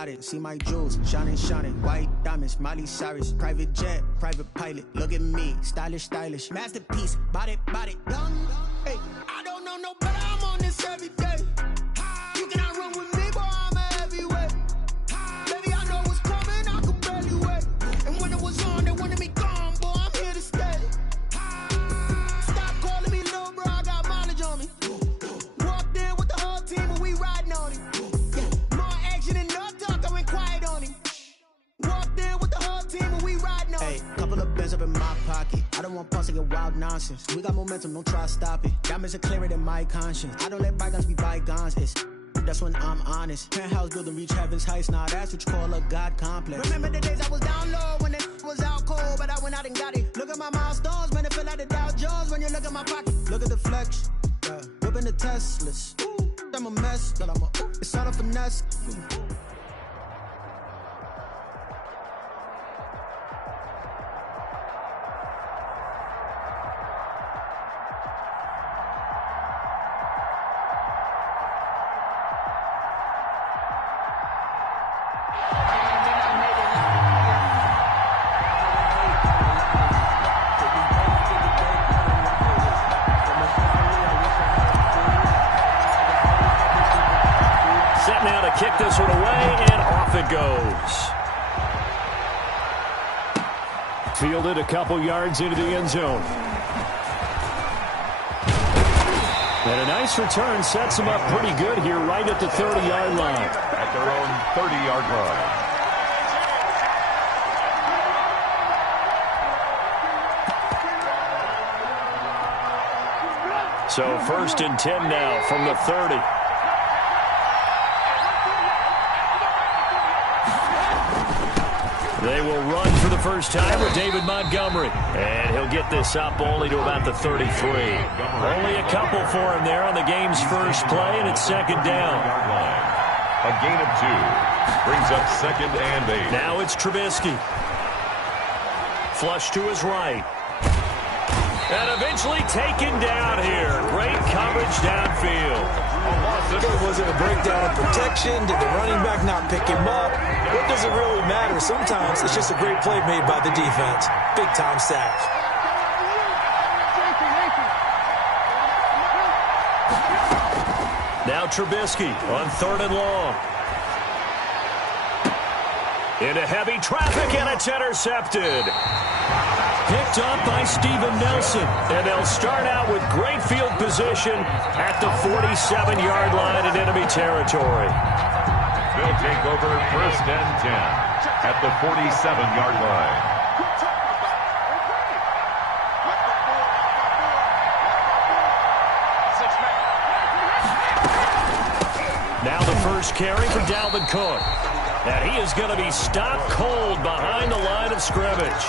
got it. See my jewels, shining, shining. White diamonds, Miley Cyrus. Private jet, private pilot. Look at me, stylish, stylish. Masterpiece, body, body, young. Hey, I don't know no better. I'm on this every day. You cannot run with me, boy. I'm a heavyweight. Baby, I know what's coming. I can barely wait. And when it was on, they wanted me gone, boy. I'm here to stay. Stop calling me little bro. I got mileage on me. Walked in with the whole team and we riding on him. Yeah, more action and no talk. I went quiet on him. Walked in with the whole team and we riding on him. Hey, couple of bands up in my pocket. I don't want pause to get wild nonsense. We got momentum, don't try to stop it. Diamonds are clearer than my conscience. I don't let bygones be bygones. That's when I'm honest. Penthouse building reach heaven's heights. Nah, that's what you call a God complex. Remember the days I was down low when it was out cold, but I went out and got it. Look at my milestones, man, it feel like the Dow Jones when you look at my pocket. Look at the flex, yeah. Whipping the Teslas. Ooh, I'm a mess, but it's all a finesse. Now to kick this one away, and off it goes. Fielded a couple yards into the end zone. And a nice return sets him up pretty good here right at the 30-yard line. At their own 30-yard line. So 1st and 10 now from the 30. They will run for the first time with David Montgomery. And he'll get this up only to about the 33. Only a couple for him there on the game's first play, and it's 2nd down. A gain of 2. Brings up 2nd and 8. Now it's Trubisky. Flush to his right. And eventually taken down here. Great coverage downfield. Was it a breakdown of protection? Did the running back not pick him up? What does it really matter? Sometimes it's just a great play made by the defense. Big-time sack. Now Trubisky on 3rd and long. Into heavy traffic, and it's intercepted. Picked up by Steven Nelson. And they'll start out with great field position at the 47-yard line in enemy territory. They'll take over 1st and 10 at the 47-yard line. Now the first carry for Dalvin Cook. And he is going to be stopped cold behind the line of scrimmage.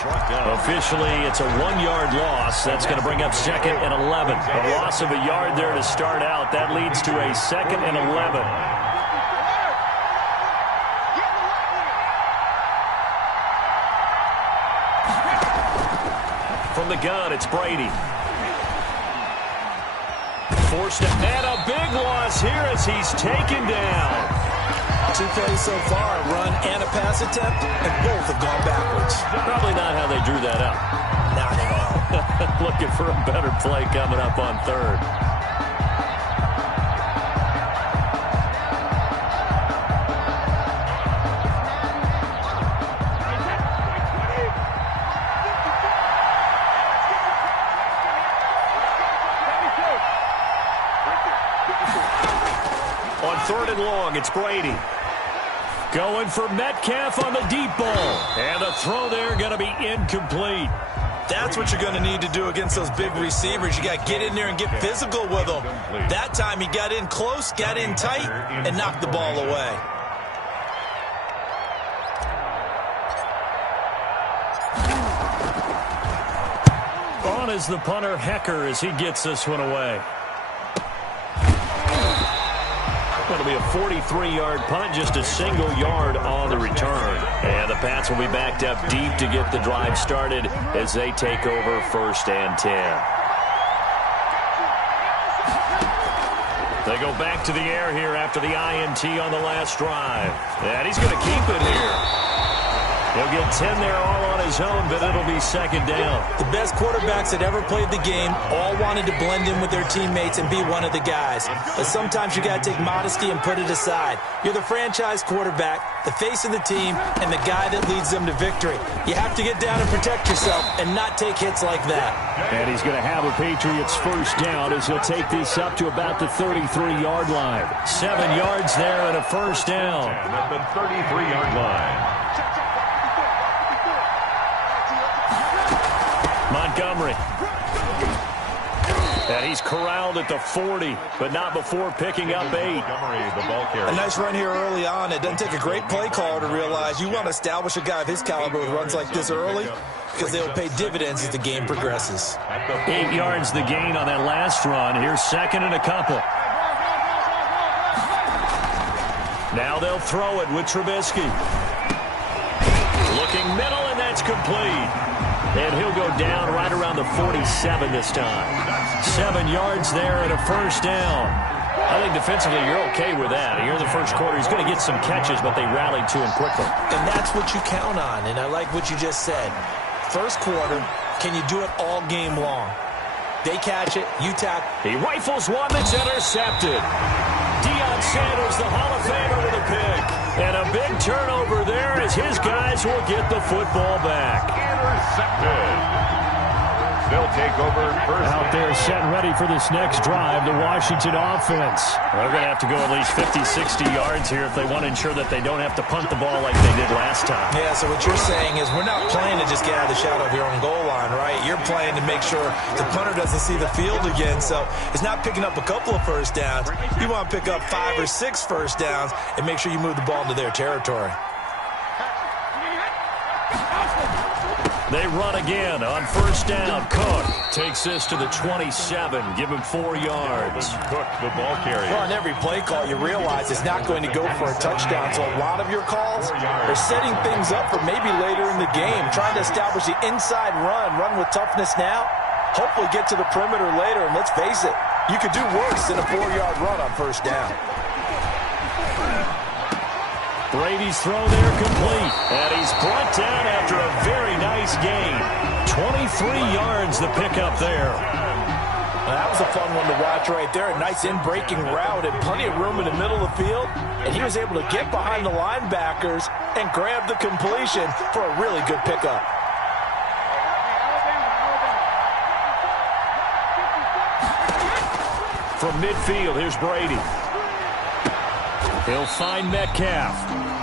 Officially, it's a 1-yard loss. That's going to bring up 2nd and 11. A loss of a yard there to start out. That leads to a 2nd and 11. From the gun, it's Brady. Forced it, and a big loss here as he's taken down. 2 plays so far, a run and a pass attempt, and both have gone backwards. Probably not how they drew that up. Not at all. Looking for a better play coming up on 3rd. On 3rd and long, it's Brady. Going for Metcalf on the deep ball. And the throw there going to be incomplete. That's what you're going to need to do against those big receivers. You got to get in there and get physical with them. That time he got in close, got in tight, and knocked the ball away. On is the punter, Hecker, as he gets this one away. It'll be a 43-yard punt, just a single yard on the return. And the Pats will be backed up deep to get the drive started as they take over 1st and 10. They go back to the air here after the INT on the last drive. And he's going to keep it here. He'll get 10 there all on his own, but it'll be second down. The best quarterbacks that ever played the game all wanted to blend in with their teammates and be one of the guys. But sometimes you got to take modesty and put it aside. You're the franchise quarterback, the face of the team, and the guy that leads them to victory. You have to get down and protect yourself and not take hits like that. And he's going to have a Patriots first down as he'll take this up to about the 33-yard line. 7 yards there and a first down. At the 33-yard line. Montgomery. And he's corralled at the 40, but not before picking up 8. Montgomery, the ball carrier. A nice run here early on. It doesn't take a great play caller to realize you want to establish a guy of his caliber with runs like this early because they'll pay dividends as the game progresses. 8 yards the gain on that last run. Here's second and a couple. Now they'll throw it with Trubisky. Looking middle, and that's complete. And he'll go down right around the 47 this time. 7 yards there and a first down. I think defensively you're okay with that. Here in the first quarter, he's going to get some catches, but they rallied to him quickly. And that's what you count on, and I like what you just said. First quarter, can you do it all game long? They catch it, you tap. He rifles one that's intercepted. Deion Sanders, the Hall of Famer, with a pick. And a big turnover there as his guys will get the football back. Intercepted. They'll take over first. Out there set and ready for this next drive, the Washington offense. They're going to have to go at least 50, 60 yards here if they want to ensure that they don't have to punt the ball like they did last time. Yeah, so what you're saying is we're not playing to just get out of the shadow of your own goal line, right? You're playing to make sure the punter doesn't see the field again. So it's not picking up a couple of first downs. You want to pick up 5 or 6 first downs and make sure you move the ball into their territory. They run again on first down. Cook takes this to the 27. Give him 4 yards. Cook, the ball carrier. Well, on every play call, you realize it's not going to go for a touchdown. So a lot of your calls are setting things up for maybe later in the game, trying to establish the inside run with toughness now, hopefully get to the perimeter later. And let's face it, you could do worse than a 4-yard run on first down. Brady's throw there complete. And he's brought down after a very nice gain. 23 yards the pickup there. Well, that was a fun one to watch right there. A nice in-breaking route and plenty of room in the middle of the field. And he was able to get behind the linebackers and grab the completion for a really good pickup. From midfield, here's Brady. He'll find Metcalf.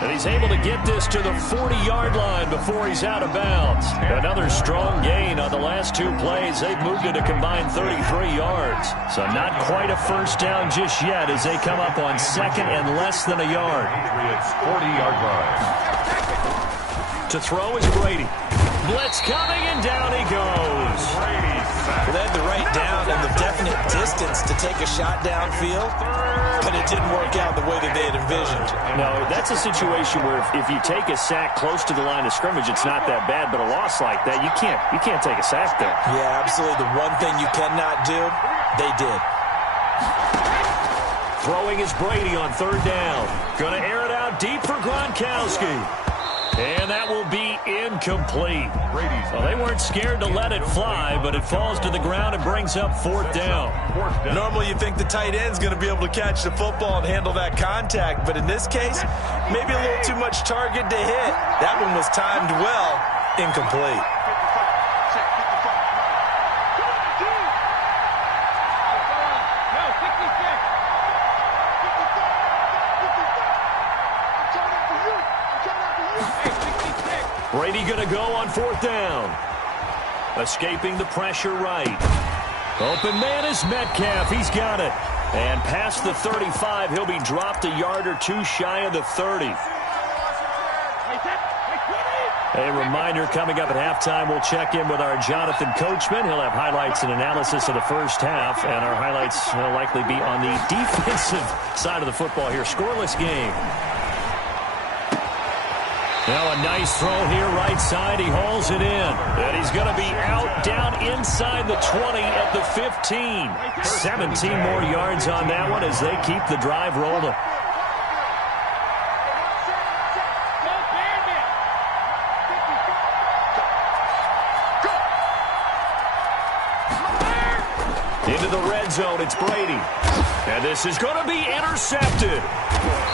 And he's able to get this to the 40-yard line before he's out of bounds. Another strong gain on the last 2 plays. They've moved it a combined 33 yards. So not quite a first down just yet as they come up on second and less than a yard. Patriots 40-yard line. To throw is Brady. Blitz coming, and down he goes. Well, they had the right down and the definite distance to take a shot downfield, but it didn't work out the way that they had envisioned. No, that's a situation where if you take a sack close to the line of scrimmage, it's not that bad, but a loss like that, you can't take a sack there. Yeah, absolutely. The one thing you cannot do, they did. Throwing is Brady on third down. Going to air it out deep for Gronkowski. And that will be incomplete. Well, they weren't scared to let it fly, but it falls to the ground and brings up fourth down. Normally you think the tight end's going to be able to catch the football and handle that contact, but in this case, maybe a little too much target to hit. That one was timed well, incomplete. Brady going to go on fourth down. Escaping the pressure right. Open man is Metcalf. He's got it. And past the 35, he'll be dropped a yard or 2 shy of the 30. A reminder coming up at halftime, we'll check in with our Jonathan Coachman. He'll have highlights and analysis of the first half, and our highlights will likely be on the defensive side of the football here. Scoreless game. Now a nice throw here right side. He hauls it in. And he's going to be out down inside the 20 at the 15. 17 more yards on that one as they keep the drive rolling. Into the red zone, it's Brady. And this is going to be intercepted.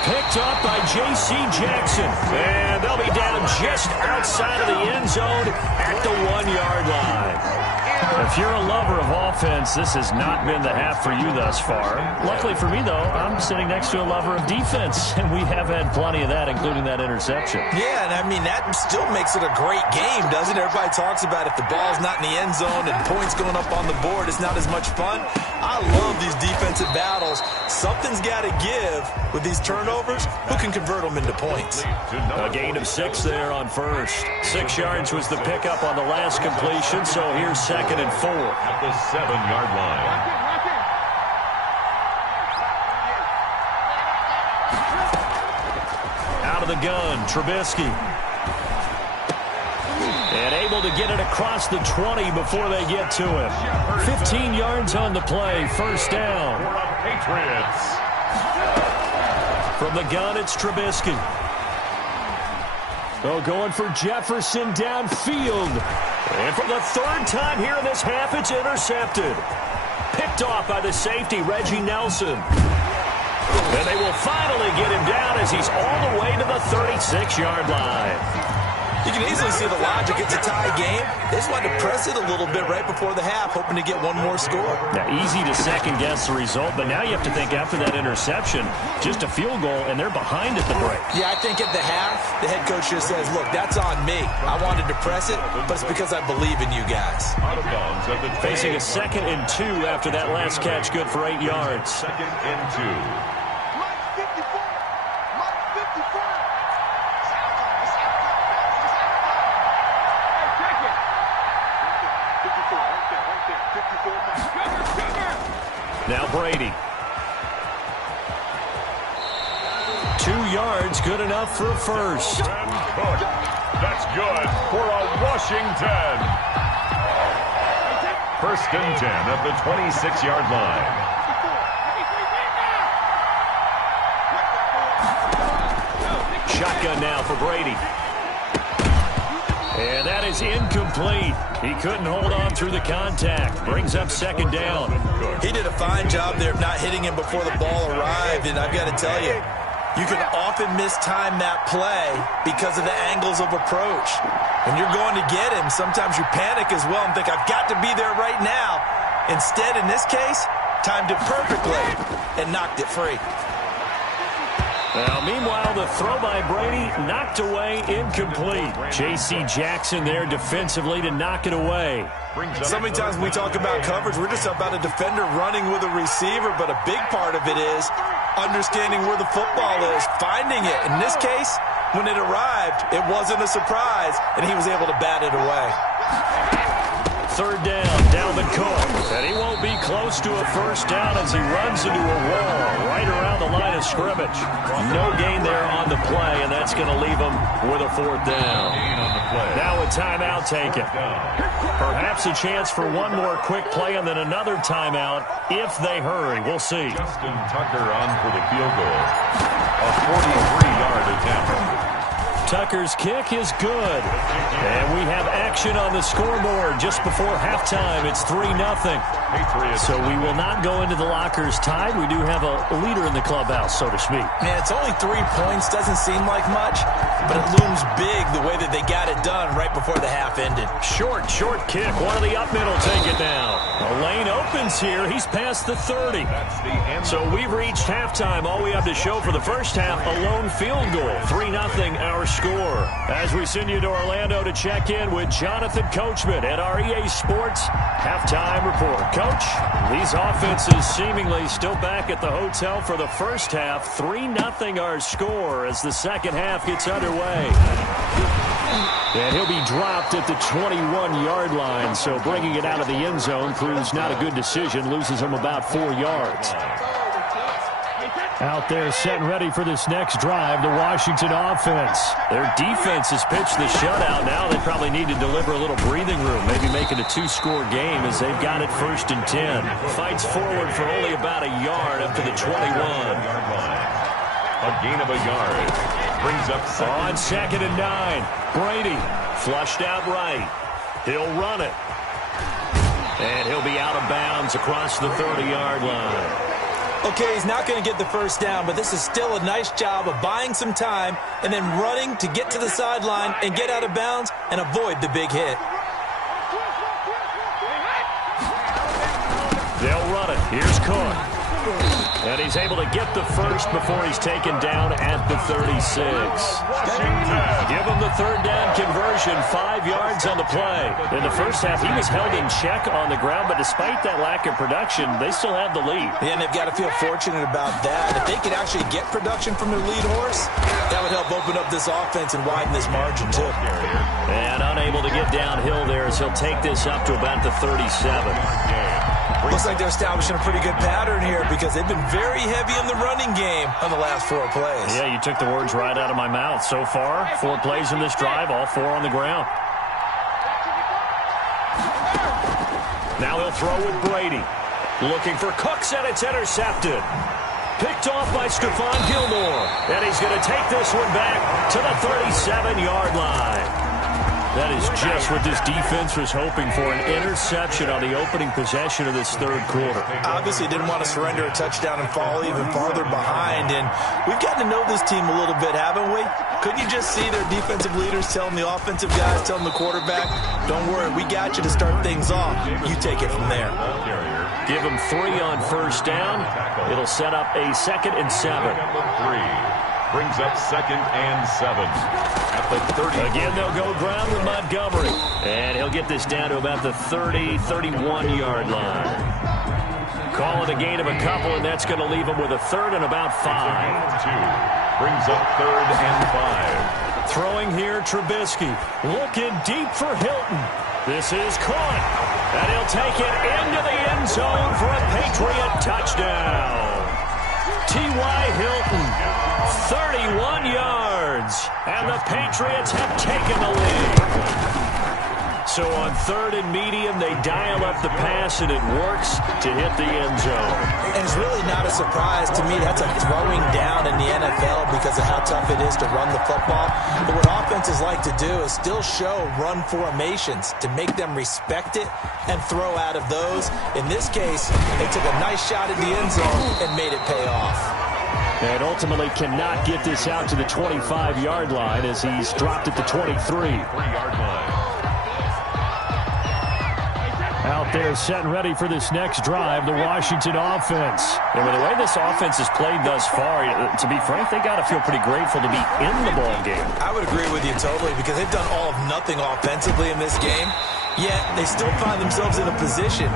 Picked up by J.C. Jackson. And they'll be down just outside of the end zone at the 1-yard line. If you're a lover of offense, this has not been the half for you thus far. Luckily for me, though, I'm sitting next to a lover of defense, and we have had plenty of that, including that interception. Yeah, and I mean, that still makes it a great game, doesn't it? Everybody talks about if the ball's not in the end zone and points going up on the board, it's not as much fun. I love these defensive battles. Something's got to give with these turnovers. Who can convert them into points? A gain of 6 there on first. 6 yards was the pickup on the last completion, so here's 2nd and 4. At the 7-yard line. Out of the gun, Trubisky. And able to get it across the 20 before they get to him. 15 yards on the play, first down. For the Patriots. From the gun, it's Trubisky. Oh, going for Jefferson downfield. And for the 3rd time here in this half, it's intercepted. Picked off by the safety, Reggie Nelson. And they will finally get him down as he's all the way to the 36-yard line. You can easily see the logic. It's a tie game. They just wanted to press it a little bit right before the half, hoping to get one more score. Now, easy to second-guess the result, but now you have to think after that interception, just a field goal, and they're behind at the break. Yeah, I think at the half, the head coach just says, look, that's on me. I wanted to press it, but it's because I believe in you guys. Out of bounds at the Facing a 2nd and 2 after that last catch, good for 8 yards. 2nd and 2. Now Brady. 2 yards, good enough for a first. That's good for a Washington. 1st and 10 at the 26-yard line. Shotgun now for Brady. And that is incomplete. He couldn't hold on through the contact. Brings up 2nd down. He did a fine job there of not hitting him before the ball arrived, and I've got to tell you, you can often mistime that play because of the angles of approach. When you're going to get him, sometimes you panic as well and think, I've got to be there right now. Instead, in this case, timed it perfectly and knocked it free. Well, meanwhile, the throw by Brady knocked away, incomplete. J.C. Jackson there defensively to knock it away. So many times when we talk about coverage, we're just about a defender running with a receiver, but a big part of it is understanding where the football is, finding it. In this case, when it arrived, it wasn't a surprise, and he was able to bat it away. 3rd down, Dalvin Cook. And he won't be close to a first down as he runs into a wall right around the line of scrimmage. No gain there on the play, and that's going to leave him with a 4th down. Now a timeout taken. Perhaps a chance for one more quick play and then another timeout if they hurry. We'll see. Justin Tucker on for the field goal. A 43-yard attempt. Tucker's kick is good. And we have action on the scoreboard just before halftime. It's 3-0. So we will not go into the lockers tied. We do have a leader in the clubhouse, so to speak. Man, it's only 3 points. Doesn't seem like much, but it looms big the way that they got it done right before the half ended. Short kick. One of the up middle take it now. A lane opens here. He's past the 30. So we've reached halftime. All we have to show for the first half, a lone field goal. 3-0 our score. As we send you to Orlando to check in with Jonathan Coachman at our EA Sports Halftime Report. Coach, these offenses seemingly still back at the hotel for the first half. 3-0 our score as the second half gets underway. And he'll be dropped at the 21-yard line, so bringing it out of the end zone proves not a good decision. Loses him about 4 yards. Out there setting ready for this next drive, the Washington offense. Their defense has pitched the shutout. Now they probably need to deliver a little breathing room, maybe make it a two-score game as they've got it 1st and 10. Fights forward for only about a yard up to the 21. A gain of a yard. Brings up on 2nd and 9. Brady flushed out right. He'll run it. And he'll be out of bounds across the 30-yard line. Okay, he's not going to get the first down, but this is still a nice job of buying some time and then running to get to the sideline and get out of bounds and avoid the big hit. They'll run it. Here's Cook. And he's able to get the first before he's taken down at the 36. Give him the 3rd down conversion, 5 yards on the play. In the first half, he was held in check on the ground, but despite that lack of production, they still have the lead. Yeah, and they've got to feel fortunate about that. If they could actually get production from their lead horse, that would help open up this offense and widen this margin, too. And unable to get downhill there as he'll take this up to about the 37. Looks like they're establishing a pretty good pattern here because they've been very heavy in the running game on the last 4 plays. Yeah, you took the words right out of my mouth. So far, 4 plays in this drive, all 4 on the ground. Now he'll throw with Brady. Looking for Cooks, and it's intercepted. Picked off by Stephon Gilmore. And he's going to take this one back to the 37-yard line. That is just what this defense was hoping for, an interception on the opening possession of this 3rd quarter. Obviously didn't want to surrender a touchdown and fall even farther behind, and we've gotten to know this team a little bit, haven't we? Couldn't you just see their defensive leaders telling the offensive guys, telling the quarterback, don't worry, we got you to start things off. You take it from there. Give them 3 on 1st down. It'll set up a 2nd and 7. 3. Brings up 2nd and 7 at the 30. Again, they'll go ground with Montgomery. And he'll get this down to about the 30, 31-yard line. Call it a gain of a couple, and that's going to leave him with a 3rd and about 5. Brings up 3rd and 5. Throwing here, Trubisky. Looking deep for Hilton. This is caught. And he'll take it into the end zone for a Patriot touchdown. T.Y. Hilton, 31 yards, and the Patriots have taken the lead. So on 3rd and medium, they dial up the pass, and it works to hit the end zone. And it's really not a surprise to me. That's a throwing down in the NFL because of how tough it is to run the football. But what offenses like to do is still show run formations to make them respect it and throw out of those. In this case, they took a nice shot at the end zone and made it pay off. And ultimately cannot get this out to the 25-yard line as he's dropped at the 23-yard line. Out there set and ready for this next drive, the Washington offense. And with the way this offense has played thus far, to be frank, they got to feel pretty grateful to be in the ball game. I would agree with you totally because they've done all of nothing offensively in this game, yet they still find themselves in a position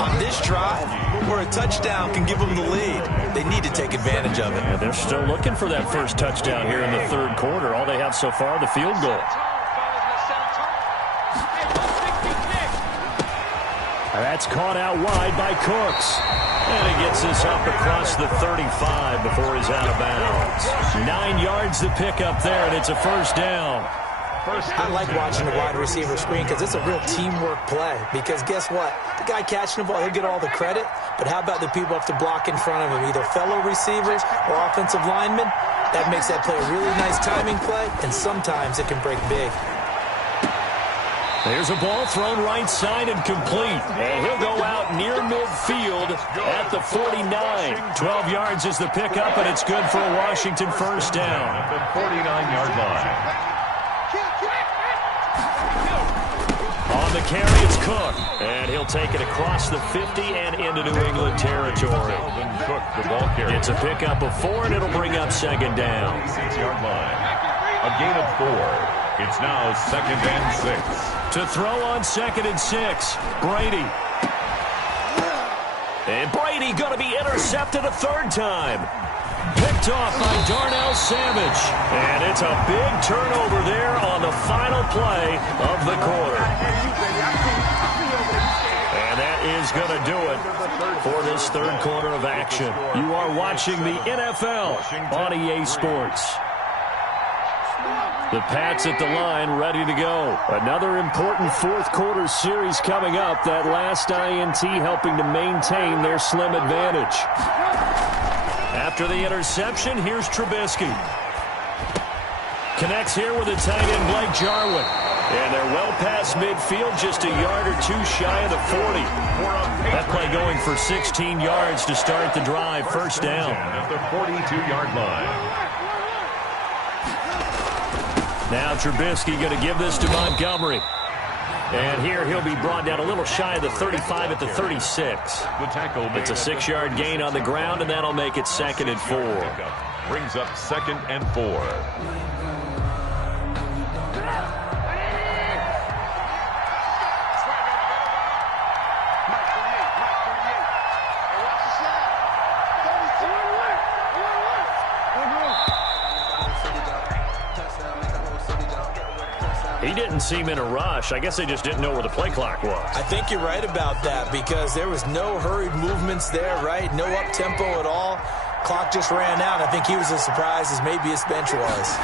on this drive where a touchdown can give them the lead. They need to take advantage of it. And they're still looking for that first touchdown here in the 3rd quarter. All they have so far, the field goal. That's caught out wide by Cooks. And he gets this up across the 35 before he's out of bounds. 9 yards to pick up there, and it's a 1st down. I like watching the wide receiver screen because it's a real teamwork play. Because guess what? The guy catching the ball, he'll get all the credit. But how about the people have to block in front of him, either fellow receivers or offensive linemen? That makes that play a really nice timing play, and sometimes it can break big. There's a ball thrown right side and complete. And he'll go out near midfield at the 49. 12 yards is the pickup, and it's good for a Washington 1st down. At the 49-yard line. On the carry, it's Cook. And he'll take it across the 50 and into New England territory. Cook, the ball carrier. It's a pickup of 4, and it'll bring up 2nd down. 6-yard line. A gain of 4. It's now 2nd and 6. To throw on 2nd and 6, Brady. And Brady going to be intercepted a 3rd time. Picked off by Darnell Savage. And it's a big turnover there on the final play of the quarter. And that is is going to do it for this third quarter of action. You are watching the NFL on EA Sports. The Pats at the line, ready to go. Another important fourth quarter series coming up. That last INT helping to maintain their slim advantage. After the interception, here's Trubisky. Connects here with a tight end, Blake Jarwin. And they're well past midfield, just a yard or two shy of the 40. That play going for 16 yards to start the drive. First down. At the 42-yard line. Now Trubisky going to give this to Montgomery. And here he'll be brought down a little shy of the 35 at the 36. It's a 6-yard gain on the ground, and that'll make it 2nd and 4. Brings up 2nd and 4. He didn't seem in a rush. I guess they just didn't know where the play clock was. I think you're right about that because there was no hurried movements there, right? No up-tempo at all. Clock just ran out. I think he was as surprised as maybe his bench was.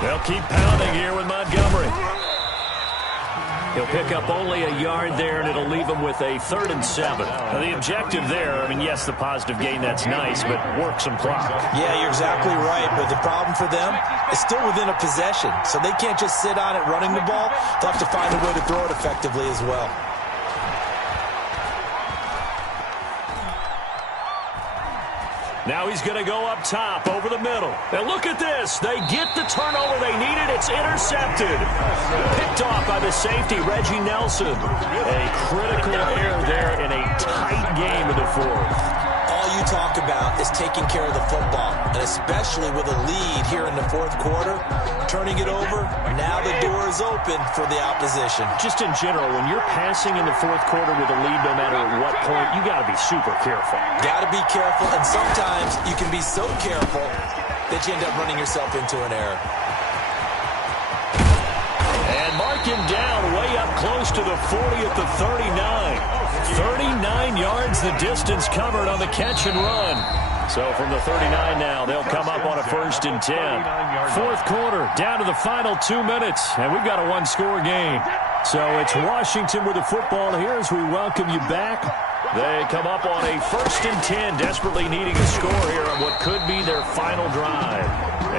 They'll keep pounding here with Montgomery. He'll pick up only a yard there, and it'll leave him with a 3rd and 7. Now, the objective there, I mean, yes, the positive gain, that's nice, but work some clock. Yeah, you're exactly right, but the problem for them is still within a possession, so they can't just sit on it running the ball. They'll have to find a way to throw it effectively as well. Now he's going to go up top over the middle. And look at this. They get the turnover they needed. It's intercepted. Picked off by the safety, Reggie Nelson. A critical error there in a tight game in the fourth. All you talk about is taking care of the football, and especially with a lead here in the fourth quarter, turning it over, now the door is open for the opposition. Just in general, when you're passing in the fourth quarter with a lead, no matter at what point, you got to be super careful. Got to be careful, and sometimes you can be so careful that you end up running yourself into an error. And mark him down way up close to the 40 at the 39. 39 yards the distance covered on the catch and run. So from the 39 now, they'll come up on a 1st and 10. Fourth quarter, down to the final 2 minutes, and we've got a one-score game. So it's Washington with the football here as we welcome you back. They come up on a 1st and 10, desperately needing a score here on what could be their final drive.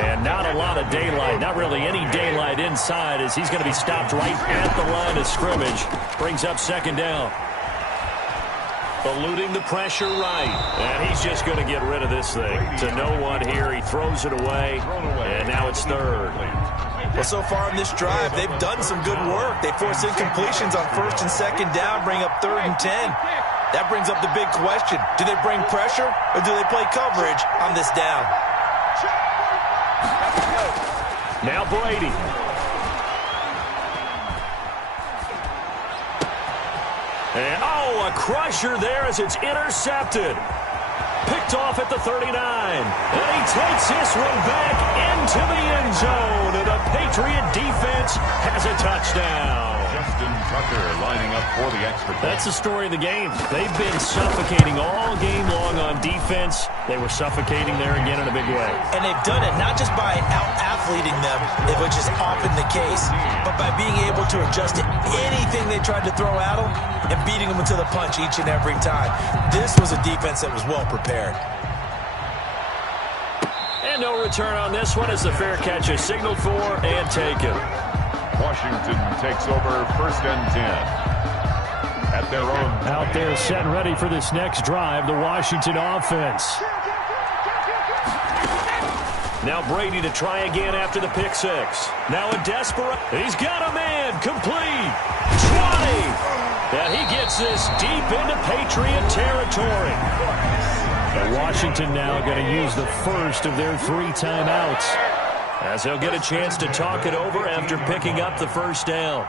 And not a lot of daylight, not really any daylight inside as he's going to be stopped right at the line of scrimmage. Brings up 2nd down. Eluding the pressure right. And he's just going to get rid of this thing. To no one here. He throws it away. And now it's 3rd. Well, so far in this drive, they've done some good work. They force incompletions on 1st and 2nd down, bring up 3rd and 10. That brings up the big question. Do they bring pressure or do they play coverage on this down? Now Brady. And, a crusher there as it's intercepted. Picked off at the 39. And he takes this one back into the end zone. And the Patriot defense has a touchdown. Justin Tucker lining up for the extra point. That's the story of the game. They've been suffocating all game long on defense. They were suffocating there again in a big way. And they've done it not just by out-athleting them, which is often the case, but by being able to adjust to anything they tried to throw at them and beating them to the punch each and every time. This was a defense that was well prepared. And no return on this one as the fair catch is signaled for and taken. Washington takes over 1st and 10. At their own. Out there set and ready for this next drive, the Washington offense. Now Brady to try again after the pick six. Now a desperate. He's got a man. Complete. 20. And he gets this deep into Patriot territory. And Washington now going to use the first of their 3 timeouts, as they'll get a chance to talk it over after picking up the 1st down.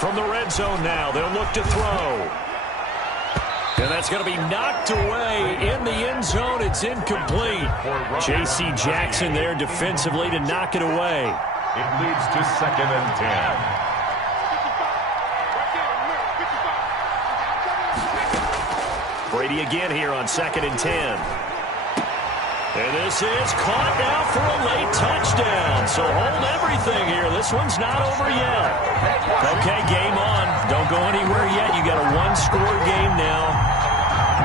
From the red zone now, they'll look to throw. And that's going to be knocked away in the end zone. It's incomplete. J.C. Jackson there defensively to knock it away. It leads to 2nd and 10. Brady again here on 2nd and 10. And this is caught now for a late touchdown. So hold everything here. This one's not over yet. Okay, game on. Don't go anywhere yet. You got a one-score game now.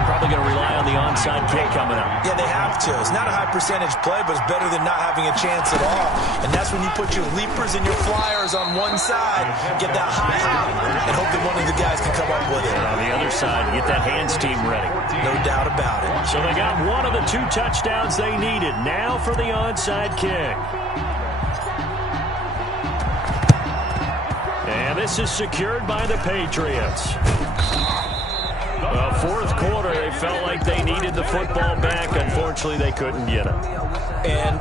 Probably going to rely on the onside kick coming up. Yeah, they have to. It's not a high percentage play, but it's better than not having a chance at all. And that's when you put your leapers and your flyers on one side, get that high hop, and hope that one of the guys can come up with it. And on the other side, get that hands team ready. No doubt about it. So they got one of the 2 touchdowns they needed. Now for the onside kick. And this is secured by the Patriots. Fourth quarter, they felt like they needed the football back. Unfortunately, they couldn't get it. And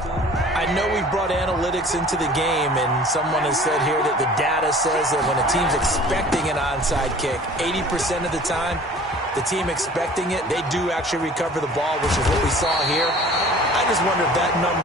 I know we brought analytics into the game, and someone has said here that the data says that when a team's expecting an onside kick, 80% of the time, the team expecting it, they do actually recover the ball, which is what we saw here. I just wonder if that number